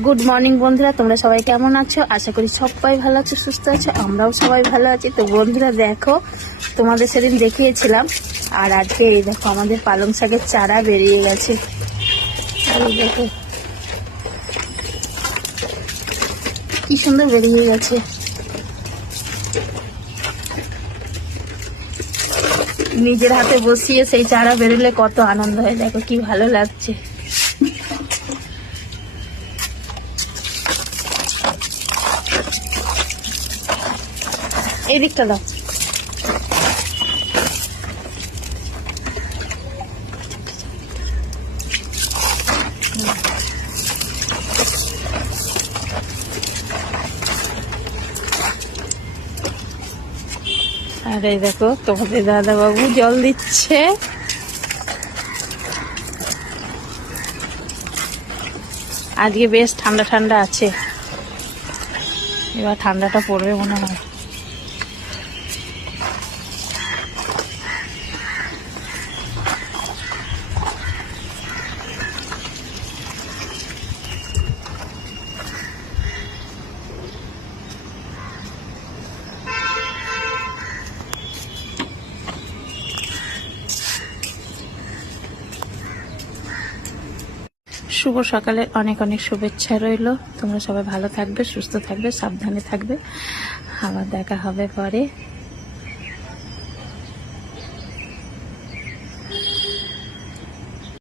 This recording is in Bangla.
গুড মর্নিং বন্ধুরা, তোমরা সবাই কেমন আছো? আশা করি সবাই ভালো আছো, সুস্থ আছো। আমরাও সবাই ভালো আছি। তো বন্ধুরা দেখো, তোমাদের সেদিন দেখিয়েছিলাম, আর আজকে এই দেখো আমাদের পালং শাকের চারা বেরিয়ে গেছে। এই দেখো কি সুন্দর বেরিয়ে গেছে। নিজের হাতে বসিয়ে সেই চারা বেরোলে কত আনন্দ হয়, দেখো কি ভালো লাগছে। এই দিকটা দাও। আর এই দেখো তোমাদের দাদা বাবু জল দিচ্ছে। আজকে বেশ ঠান্ডা ঠান্ডা আছে, এবার ঠান্ডাটা পড়বে মনে হয়। শুভ সকালের অনেক অনেক শুভেচ্ছা রইল। তোমরা সবাই ভালো থাকবে, সুস্থ থাকবে, সাবধানে থাকবে। আবার দেখা হবে পরে।